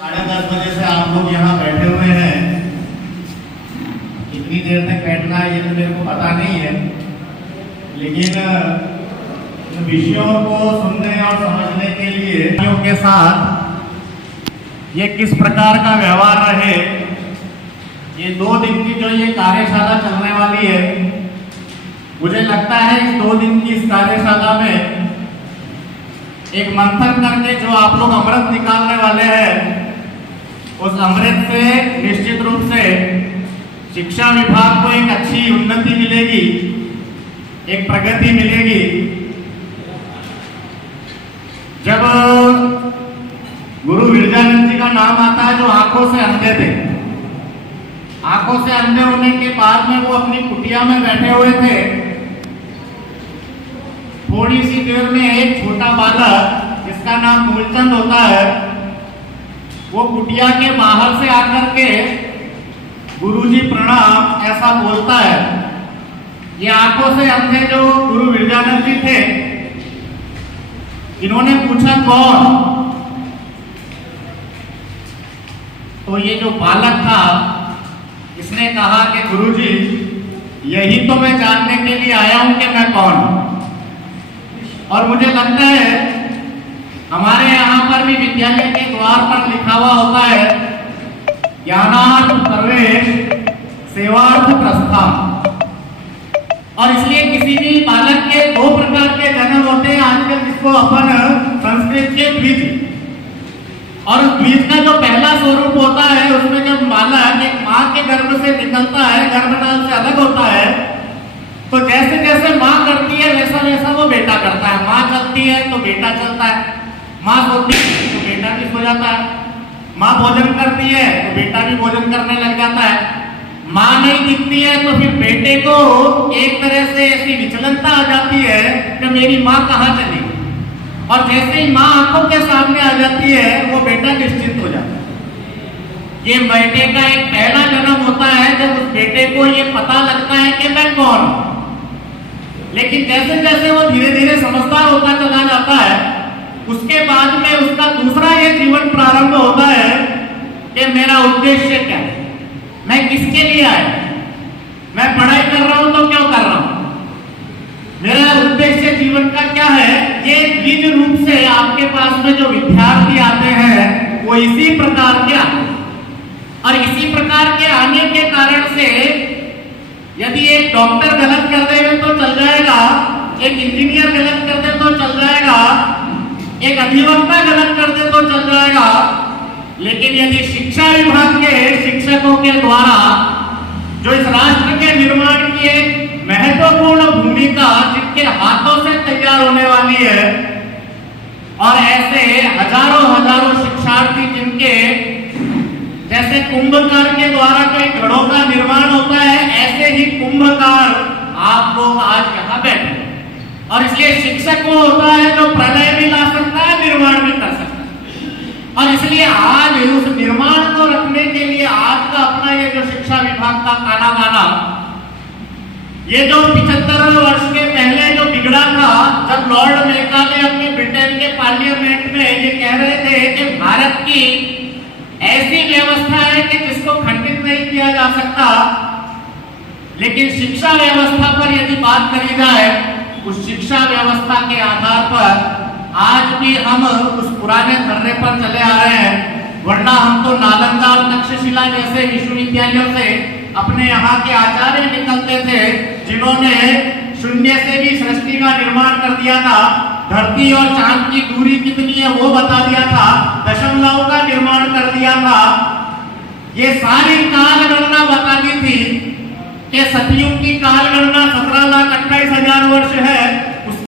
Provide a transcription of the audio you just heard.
10:30 बजे से आप लोग यहाँ बैठे हुए हैं। कितनी देर तक बैठना है ये तो मेरे को पता नहीं है, लेकिन विषयों को सुनने और समझने के लिए के साथ ये किस प्रकार का व्यवहार रहे, ये 2 दिन की जो ये कार्यशाला चलने वाली है, मुझे लगता है इस 2 दिन की इस कार्यशाला में एक मंथन करके जो आप लोग अमृत निकालने वाले हैं, उस अमृत से निश्चित रूप से शिक्षा विभाग को एक अच्छी उन्नति मिलेगी, एक प्रगति मिलेगी। जब गुरु विरजानंद जी का नाम आता है जो आंखों से अंधे थे, आंखों से अंधे होने के बाद में वो अपनी कुटिया में बैठे हुए थे। थोड़ी सी देर में एक छोटा बालक जिसका नाम मूलचंद होता है, वो कुटिया के बाहर से आकर के गुरुजी प्रणाम ऐसा बोलता है। ये आंखों से अंधे जो गुरु विरजानंद जी थे, इन्होंने पूछा कौन? तो ये जो बालक था इसने कहा कि गुरुजी यही तो मैं जानने के लिए आया हूं कि मैं कौन हूं। और मुझे लगता है हमारे यहाँ पर भी विद्यालय के द्वार पर लिखा हुआ होता है, ज्ञानार्थ प्रवेश सेवार्थ प्रस्थान। और इसलिए किसी भी बालक के 2 प्रकार के जन्म होते हैं आजकल, जिसको अपन संस्कृत के द्विज, और द्विज का जो पहला स्वरूप होता है उसमें जब बालक एक माँ के गर्भ से निकलता है, गर्भनाल से अलग होता है, तो जैसे जैसे माँ करती है वैसा वैसा वो बेटा करता है। माँ चलती है तो बेटा चलता है, माँ सोती है तो बेटा भी सो जाता है, माँ भोजन करती है तो बेटा भी भोजन करने लग जाता है। माँ नहीं दिखती है तो फिर बेटे को एक तरह से ऐसी विचलनता आ जाती है कि मेरी माँ कहाँ चली, और जैसे ही माँ आंखों के सामने आ जाती है वो बेटा निश्चिंत हो जाता है। ये बेटे का एक पहला जन्म होता है जब उस बेटे को ये पता लगता है कि मैं कौन हूं। लेकिन जैसे जैसे वो धीरे धीरे समझदार होता चला जाता है, उसके बाद में उसका दूसरा ये जीवन प्रारंभ होता है कि मेरा उद्देश्य क्या है, मैं किसके लिए आया, मैं पढ़ाई कर रहा हूं तो क्यों कर रहा हूं, मेरा उद्देश्य जीवन का क्या है। ये द्विज रूप से आपके पास में जो विद्यार्थी आते हैं वो इसी प्रकार के आते हैं, और इसी प्रकार के आने के कारण से यदि एक डॉक्टर गलत कर देवे तो चल जाएगा, एक इंजीनियर गलत कर दे तो चल जाएगा, एक अधिवक्ता गलत कर दे तो चल जाएगा, लेकिन यदि शिक्षा विभाग के शिक्षकों के द्वारा जो इस राष्ट्र के निर्माण की एक महत्वपूर्ण भूमिका जिनके हाथों से तैयार होने वाली है, और ऐसे हजारों हजारों शिक्षार्थी जिनके जैसे कुंभकार के द्वारा कोई घड़ों का निर्माण होता है, ऐसे ही कुंभकार आप लोग आज यहाँ बैठे, और इसलिए शिक्षक वो होता है जो प्रलय भी ला सकता है, निर्माण भी कर सकता है। और इसलिए आज उस निर्माण को रखने के लिए आज का अपना ये जो शिक्षा विभाग का काना गाना, ये जो 75 वर्ष के पहले जो बिगड़ा था, जब लॉर्ड मेकाले अपने ब्रिटेन के पार्लियामेंट में ये कह रहे थे कि भारत की ऐसी व्यवस्था है कि जिसको खंडित नहीं किया जा सकता, लेकिन शिक्षा व्यवस्था पर यदि बात करी जाए, उस शिक्षा व्यवस्था के आधार पर आज भी हम उस पुराने धरने पर चले आ रहे हैं। वरना हम तो नालंदा और तक्षशिला जैसे विश्वविद्यालयों से अपने यहाँ के आचार्य निकलते थे, जिन्होंने शून्य से भी सृष्टि का निर्माण कर दिया था, धरती और चांद की दूरी कितनी है वो बता दिया था, दशमलव का निर्माण कर दिया था, ये सारी काल गणना बता दी थी कि सतयुग की काल गणना 17,28,000 वर्ष है,